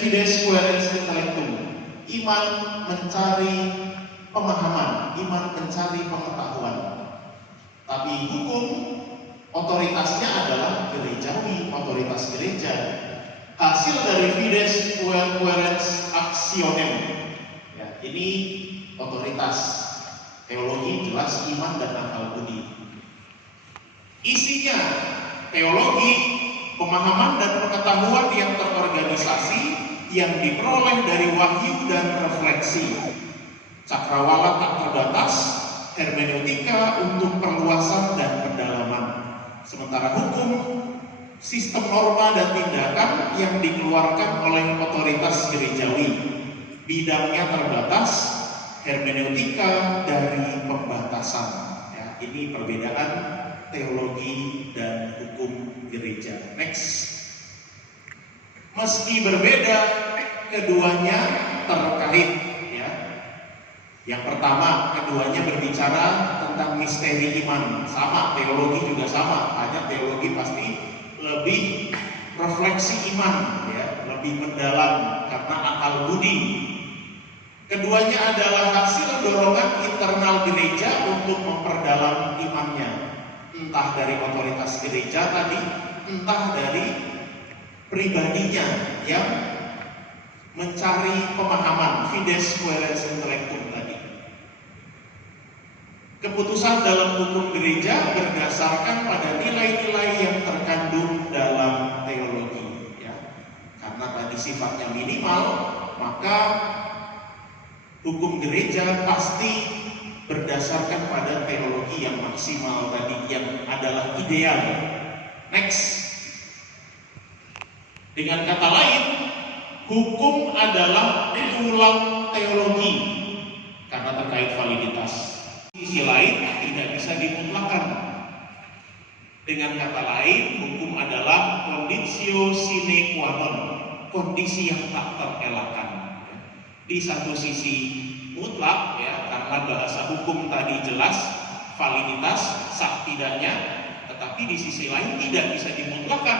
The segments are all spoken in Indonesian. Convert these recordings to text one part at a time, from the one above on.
fides quaerens intellectum. Iman mencari pemahaman, iman mencari pengetahuan. Tapi hukum otoritasnya adalah gerejawi, otoritas gereja. Hasil dari fides quaerens actionem. Ya, ini otoritas. Teologi jelas iman dan akal budi. Isinya teologi, pemahaman dan pengetahuan yang terorganisasi, yang diperoleh dari wahyu dan refleksi. Cakrawala tak terbatas, hermeneutika untuk perluasan dan pendalaman. Sementara hukum, sistem norma dan tindakan yang dikeluarkan oleh otoritas gerejawi. Bidangnya terbatas, hermeneutika dari pembatasan. Ya, ini perbedaan teologi dan hukum gereja. Next. Meski berbeda, keduanya terkait. Ya. Yang pertama, keduanya berbicara tentang misteri iman. Sama, teologi juga sama. Hanya teologi pasti lebih refleksi iman, ya, lebih mendalam karena akal budi. Keduanya adalah hasil dorongan internal gereja untuk memperdalam imannya. Entah dari otoritas gereja tadi, entah dari pribadinya yang mencari pemahaman, fides quaerens intellectum tadi. Keputusan dalam hukum gereja berdasarkan pada nilai-nilai yang terkandung dalam teologi. Ya. Karena tadi sifatnya minimal, maka hukum gereja pasti berdasarkan pada teologi yang maksimal tadi, yang adalah ideal. Next. Dengan kata lain, hukum adalah tulang teologi karena terkait validitas. Sisi lain tidak bisa dimutlakkan. Dengan kata lain, hukum adalah conditio sine qua non, kondisi yang tak terelakkan. Di satu sisi mutlak, ya, karena bahasa hukum tadi jelas validitas sah tidaknya, tetapi di sisi lain tidak bisa dimutlakkan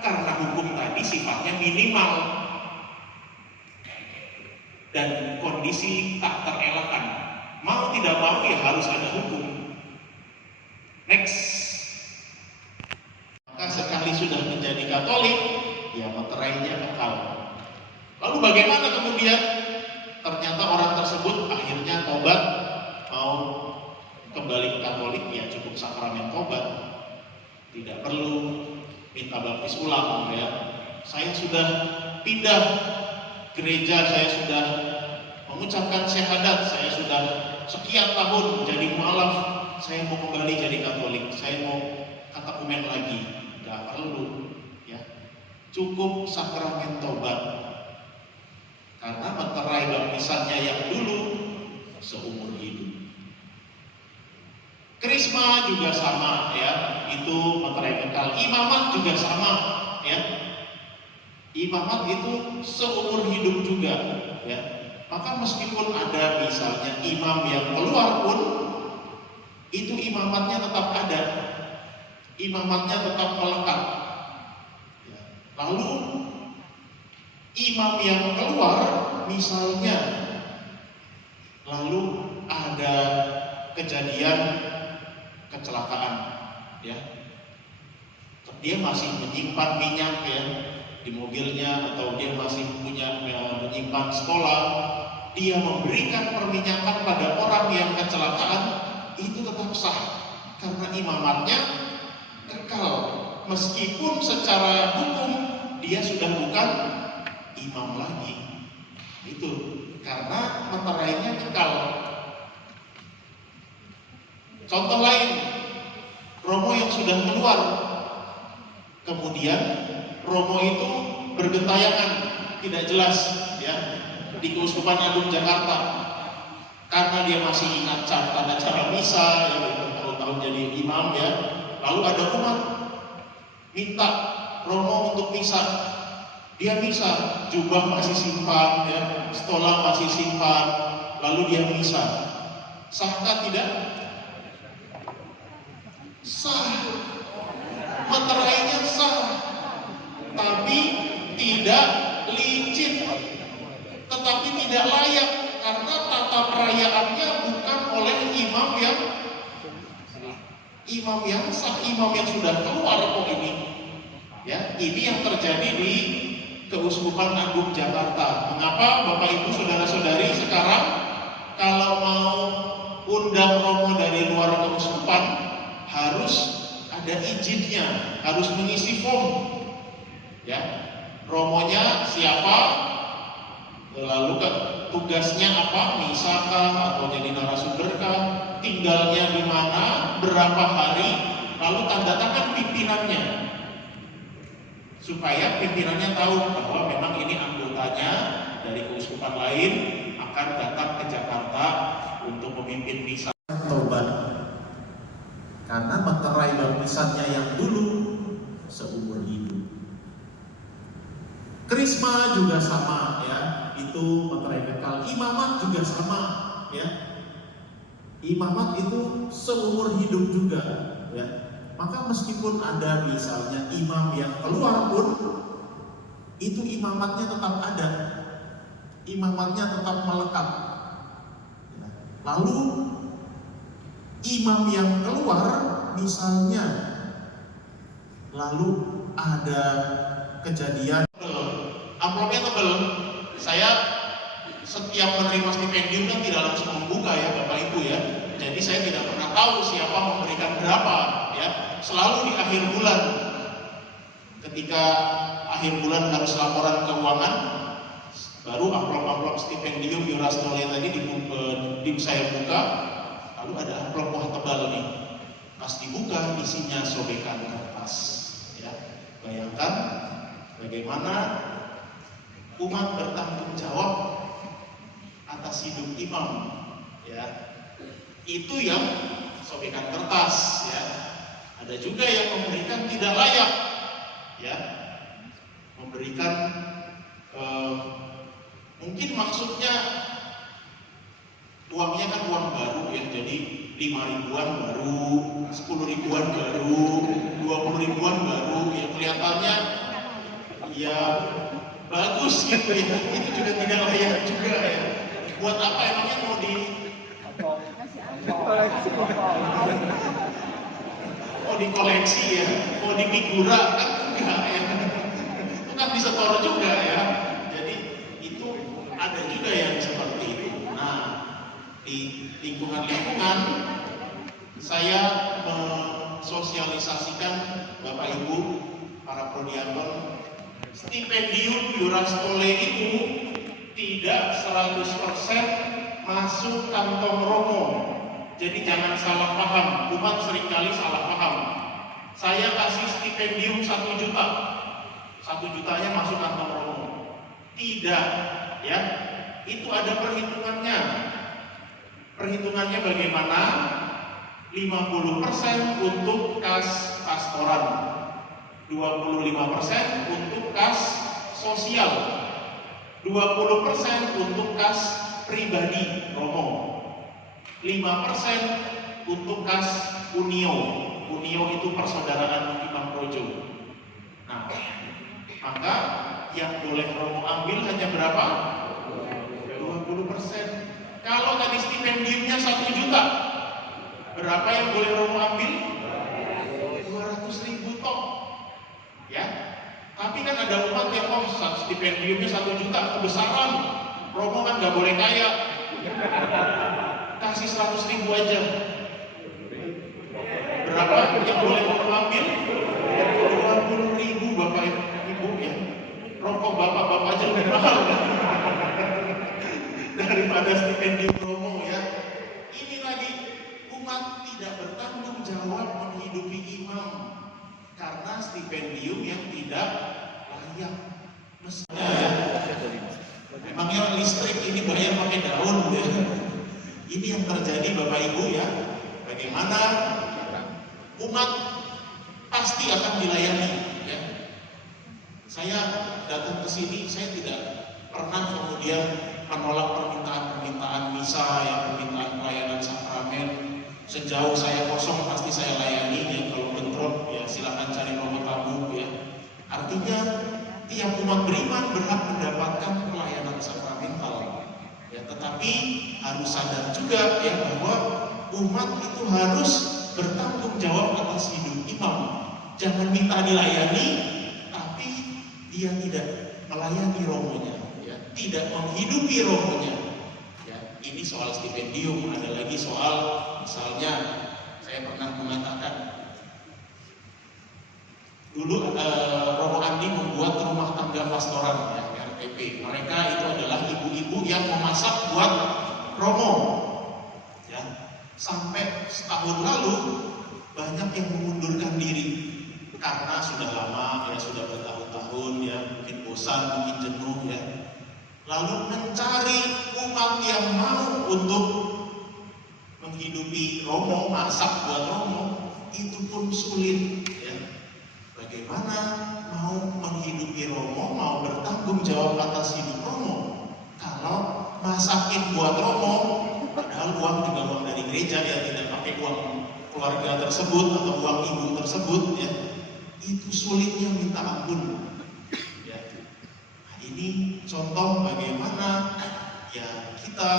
karena hukum tadi sifatnya minimal dan kondisi tak terelakkan. Mau tidak mau ya harus ada hukum. Next. Maka sekali sudah menjadi Katolik, ya meterainya kekal. Lalu bagaimana kemudian? Ternyata orang tersebut akhirnya tobat, mau kembali ke Katolik, ya cukup sakramen tobat, tidak perlu minta baptis ulang. Ya, saya sudah pindah gereja, saya sudah mengucapkan syahadat, saya sudah sekian tahun jadi mualaf, saya mau kembali jadi Katolik, saya mau katekumen lagi, nggak perlu, ya cukup sakramen tobat. Karena meterai baptisannya yang dulu seumur hidup. Krisma juga sama, ya, itu meterai kekal. Imamat juga sama, ya. Imamat itu seumur hidup juga, ya. Maka meskipun ada misalnya imam yang keluar pun, itu imamatnya tetap ada, imamatnya tetap melekat. Ya. Lalu imam yang keluar misalnya, lalu ada kejadian kecelakaan, ya, dia masih menyimpan minyak, ya, di mobilnya, atau dia masih punya menyimpan sekolah, dia memberikan perminyakan pada orang yang kecelakaan, itu tetap sah karena imamatnya kekal meskipun secara hukum dia sudah bukan imam lagi. Itu karena meterainya kekal. Contoh lain, Romo yang sudah keluar, kemudian Romo itu bergentayangan, tidak jelas, ya, di Keuskupan Agung Jakarta, karena dia masih ingat tata cara misa, ya, bertahun-tahun jadi imam, ya. Lalu ada umat minta Romo untuk misa, dia misa, jubah masih simpan, ya, stola masih simpan, lalu dia misa. Sahkah tidak? Sah, meterainya sah, tapi tidak izin, tetapi tidak layak karena tata perayaannya bukan oleh imam yang sah, imam yang sudah keluar kok ini. Ya, ini yang terjadi di Keuskupan Agung Jakarta. Mengapa Bapak Ibu saudara-saudari sekarang kalau mau undang romo dari luar keuskupan harus ada izinnya, harus mengisi form. Ya, romonya siapa, lalu tugasnya apa, misakah atau jadi narasumberkah, tinggalnya di mana, berapa hari, lalu tanda tangan pimpinannya, supaya pimpinannya tahu bahwa memang ini anggotanya dari keuskupan lain akan datang ke Jakarta untuk memimpin misa. Tobat karena meterai baptisannya yang dulu seumur hidup. Krisma juga sama ya, itu meterai kekal. Imamat juga sama ya. Imamat itu seumur hidup juga ya. Maka meskipun ada misalnya imam yang keluar pun, itu imamatnya tetap ada, imamatnya tetap melekat. Lalu imam yang keluar misalnya, lalu ada kejadian, amplopnya tebel, saya setiap menerima stipendium kan tidak langsung membuka ya Bapak Ibu ya, jadi saya tidak pernah tahu siapa memberikan berapa ya. Selalu di akhir bulan, ketika akhir bulan harus laporan keuangan, baru amplop-amplop stipendium Yurastole tadi saya buka, lalu ada amplop wah tebal nih, pas dibuka isinya sobekan kertas ya. Bayangkan bagaimana umat bertanggung jawab atas hidup imam ya, itu yang sobekan kertas ya. Ada juga yang memberikan tidak layak ya, memberikan mungkin maksudnya uangnya kan uang baru ya, jadi 5 ribuan baru, 10 ribuan baru, 20 ribuan baru ya, kelihatannya ya bagus gitu ya, itu juga tidak layak juga ya. Buat apa emangnya mau dikoleksi ya, mau dipigura kan enggak ya, itu kan bisa toro juga ya. Jadi itu ada juga yang seperti itu. Nah, di lingkungan saya mensosialisasikan Bapak Ibu para prodiakon, stipendium Yurastole itu tidak 100% masuk kantong romo. Jadi jangan salah paham, umat seringkali salah paham. Saya kasih stipendium 1 juta, 1 jutanya masuk kantong romo. Tidak, ya. Itu ada perhitungannya. Perhitungannya bagaimana? 50% untuk kas pastoran, 25% untuk kas sosial, 20% untuk kas pribadi romo, 5% untuk kas unio. Unio itu persaudaraan Imam Projo. Nah, maka yang boleh romo ambil hanya berapa? 20%. Kalau tadi stipendiumnya 1 juta, berapa yang boleh romo ambil? 200.000 toh. Ya. Tapi kan ada umat yang stipendiumnya 1 juta kebesaran. Romo kan nggak boleh kaya. Kasih 100.000 aja. Berapa yang boleh ambil? 20.000 Bapak Ibu ya. Rokok bapak-bapak aja lebih mahal daripada stipendium romo ya. Ini lagi umat tidak bertanggung jawab menghidupi imam karena stipendium yang tidak layak. Mestinya ya. Memangnya listrik ini bayar pakai daun ya. Ini yang terjadi Bapak Ibu ya. Bagaimana umat pasti akan dilayani ya. Saya datang ke sini, saya tidak pernah kemudian menolak permintaan-permintaan misa ya, permintaan pelayanan sakramen. Sejauh saya kosong pasti saya layani ya. Kalau bentrok ya silakan cari nomor tamu ya. Artinya tiap umat beriman berhak mendapatkan umat itu harus bertanggung jawab atas hidup imam. Jangan minta dilayani, tapi dia tidak melayani romonya, ya, tidak menghidupi romonya. Ya, ini soal stipendium. Ada lagi soal, misalnya saya pernah mengatakan dulu Romo Andi membuat rumah tangga pastoral, ya, RTP. Mereka itu adalah ibu-ibu yang memasak buat Romo. Ya, sampai setahun lalu banyak yang mengundurkan diri karena sudah lama, ya, sudah bertahun-tahun, ya, mungkin bosan, mungkin jenuh, ya. Lalu mencari umat yang mau untuk menghidupi Romo, masak buat Romo, itu pun sulit, ya. Bagaimana mau menghidupi Romo, mau bertanggung jawab atas hidup Romo, kalau masakin buat Romo, padahal uang juga uang dari gereja, ya, tidak pakai uang keluarga tersebut atau uang ibu tersebut, ya, itu sulitnya minta ampun. Ya. Nah, ini contoh bagaimana, ya, kita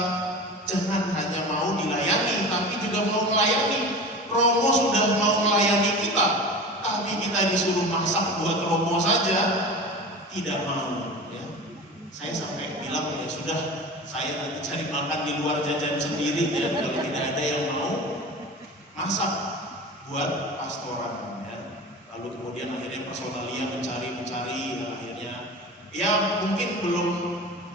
jangan hanya mau dilayani, tapi juga mau melayani. Romo sudah mau melayani kita, tapi kita disuruh masak buat Romo saja tidak mau. Ya. Saya sampai bilang, ya sudah, saya nanti cari makan di luar jajan sendiri, ya, kalau tidak ada yang mau masak buat pastoran. Ya. Lalu kemudian akhirnya personalia mencari, ya, akhirnya, ya mungkin belum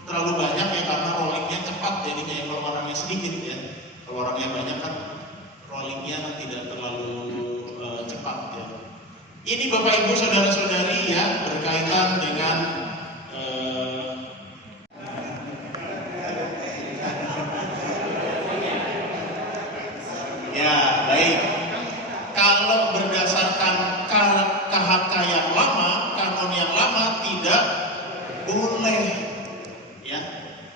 terlalu banyak, ya, karena rollingnya cepat jadinya, ya, kalau orangnya sedikit, ya. Kalau orangnya banyak kan rollingnya tidak terlalu cepat, ya. Ini Bapak Ibu Saudara-saudari, ya, berkaitan dengan ya, baik. Kalau berdasarkan KHK yang lama, kanon yang lama, tidak boleh, ya,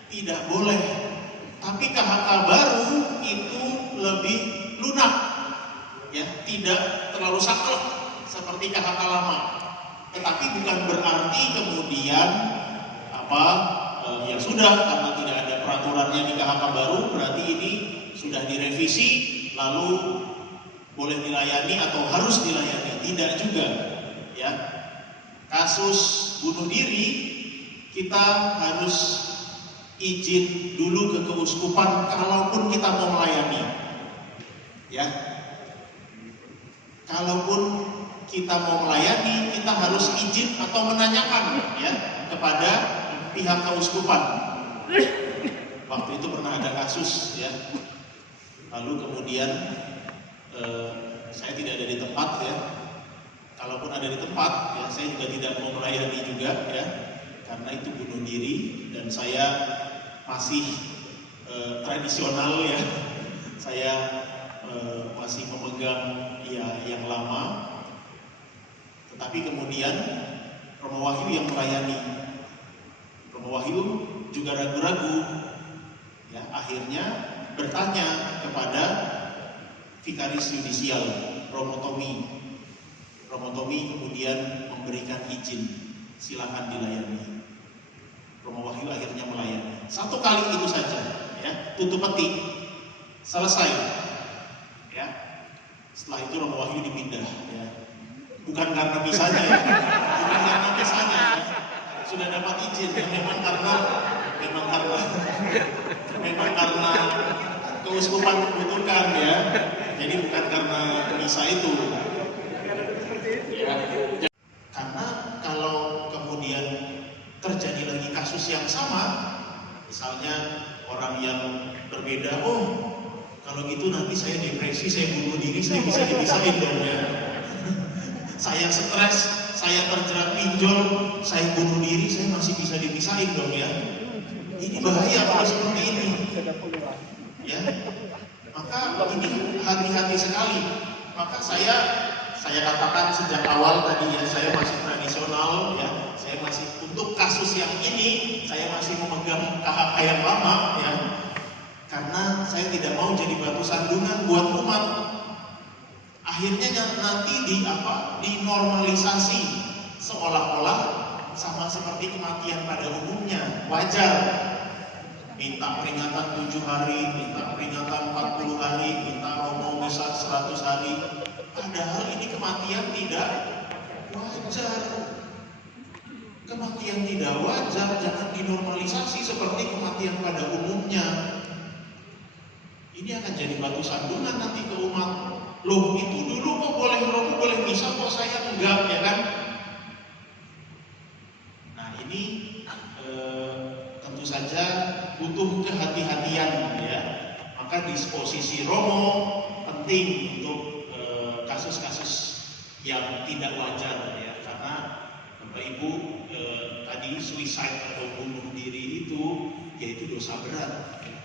tidak boleh. Tapi KHK baru itu lebih lunak, ya, tidak terlalu saklek seperti KHK lama. Tetapi bukan berarti kemudian ya sudah, karena tidak ada peraturannya di KHK baru, berarti ini sudah direvisi lalu boleh dilayani atau harus dilayani. Tidak juga, ya. Kasus bunuh diri kita harus izin dulu ke keuskupan kalaupun kita mau melayani, ya. Kalaupun kita mau melayani, kita harus izin atau menanyakan, ya, kepada pihak keuskupan. Waktu itu pernah ada kasus, ya. Lalu kemudian saya tidak ada di tempat, ya. Kalaupun ada di tempat, ya, saya juga tidak mau melayani juga, ya, karena itu bunuh diri dan saya masih tradisional, ya. Saya masih memegang, ya, yang lama. Tetapi kemudian Romo Wahyu yang melayani. Romo Wahyu juga ragu-ragu, ya, akhirnya bertanya kepada Vikaris Yudisial Romo Tommy. Romo Tommy kemudian memberikan izin, silakan dilayani. Romo Wahyu akhirnya melayani. Satu kali itu saja, ya, tutup peti, selesai, ya. Setelah itu Romo Wahyu dipindah, ya. Bukan karena bisanya, ya. Bukan karena bisanya, ya. Sudah dapat izin, ya, memang karena keuskupan membutuhkan, ya. Jadi bukan karena bisa itu, ya. Karena kalau kemudian terjadi lagi kasus yang sama, misalnya orang yang berbeda, oh kalau gitu nanti saya depresi, saya bunuh diri, saya bisa dipisahin dong, ya. Saya stres, saya terjerat pinjol, saya bunuh diri, saya masih bisa dipisahin dong, ya. Ini bahaya kalau seperti ini, ya. Maka ini hati-hati sekali. Maka saya katakan sejak awal tadi, ya, saya masih tradisional, ya. Saya masih, untuk kasus yang ini saya masih memegang KHK yang lama, ya. Karena saya tidak mau jadi batu sandungan buat umat. Akhirnya nanti dinormalisasi seolah-olah sama seperti kematian pada umumnya, wajar. minta peringatan 7 hari, minta peringatan 40 hari, minta romo misa 100 hari. Padahal ini kematian tidak wajar. Kematian tidak wajar, jangan dinormalisasi seperti kematian pada umumnya. Ini akan jadi batu sandungan nanti ke umat. Loh, itu dulu kok boleh romo, boleh misa, kok saya enggak, ya kan? Nah, ini tentu saja butuh kehati-hatian, ya. Maka disposisi romo penting untuk kasus-kasus yang tidak wajar, ya, karena Bapak Ibu tadi suicide atau bunuh diri itu yaitu dosa berat, ya.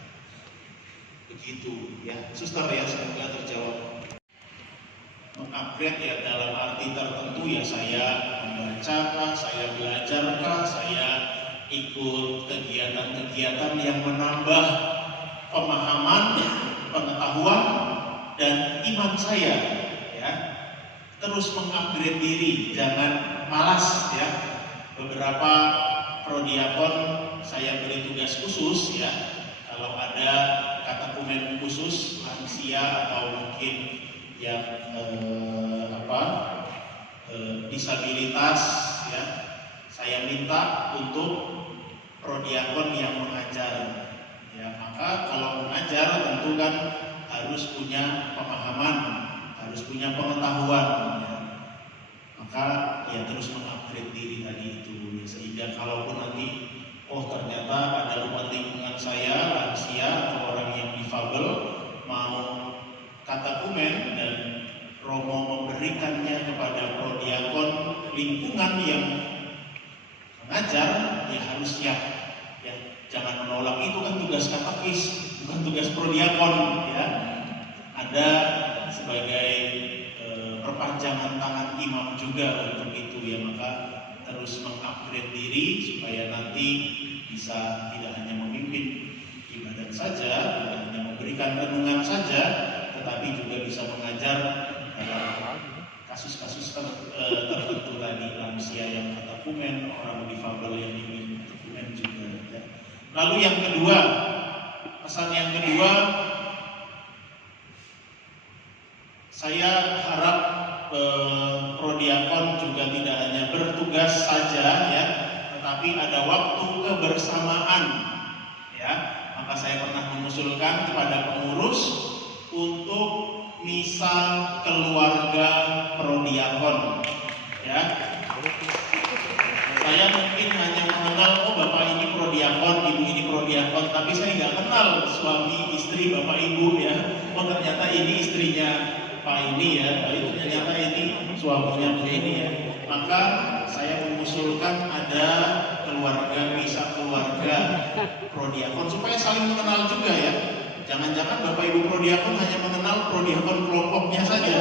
Begitu, ya, suster, ya, semoga terjawab. Mengupgrade, ya, dalam arti tertentu, ya, saya membacakah, saya belajarkah, saya ikut kegiatan-kegiatan yang menambah pemahaman, pengetahuan, dan iman saya, ya, terus mengupgrade diri, jangan malas, ya. Beberapa prodiakon saya beri tugas khusus, ya, kalau ada katekumen khusus lansia atau mungkin yang disabilitas, ya, saya minta untuk prodiakon yang mengajar, ya. Maka kalau mengajar tentu kan harus punya pemahaman, harus punya pengetahuan, ya. Maka ya terus mengupgrade diri tadi itu, ya, sehingga kalaupun nanti ternyata ada umat lingkungan saya, lansia atau orang yang difabel mau katekumen dan romo memberikannya kepada prodiakon lingkungan yang mengajar, ya harus siap, ya. Jangan menolak, itu kan tugas katekis, bukan tugas prodiakon, ya. Ada sebagai perpanjangan tangan imam juga untuk itu, ya. Maka terus mengupgrade diri supaya nanti bisa tidak hanya memimpin ibadat saja, tidak hanya memberikan renungan saja, tetapi juga bisa mengajar dalam kasus-kasus tertentu tadi, lansia yang katekumen, orang difabel yang ingin katekumen juga, ya. Lalu yang kedua, pesan yang kedua, saya harap prodiakon juga tidak hanya bertugas saja, ya, tetapi ada waktu kebersamaan, ya. Maka saya pernah mengusulkan kepada pengurus untuk misa keluarga prodiakon, ya. Saya mungkin hanya mengenal, bapak ini prodiakon, ibu ini prodiakon, tapi saya nggak kenal suami istri bapak ibu, ya. Ternyata ini istrinya Pak ini, ya, itu ternyata ini suaminya begini, ya. Maka saya mengusulkan ada keluarga, misa keluarga prodiakon supaya saling mengenal juga, ya. Jangan-jangan bapak ibu prodiakon hanya mengenal prodiakon kelompoknya saja.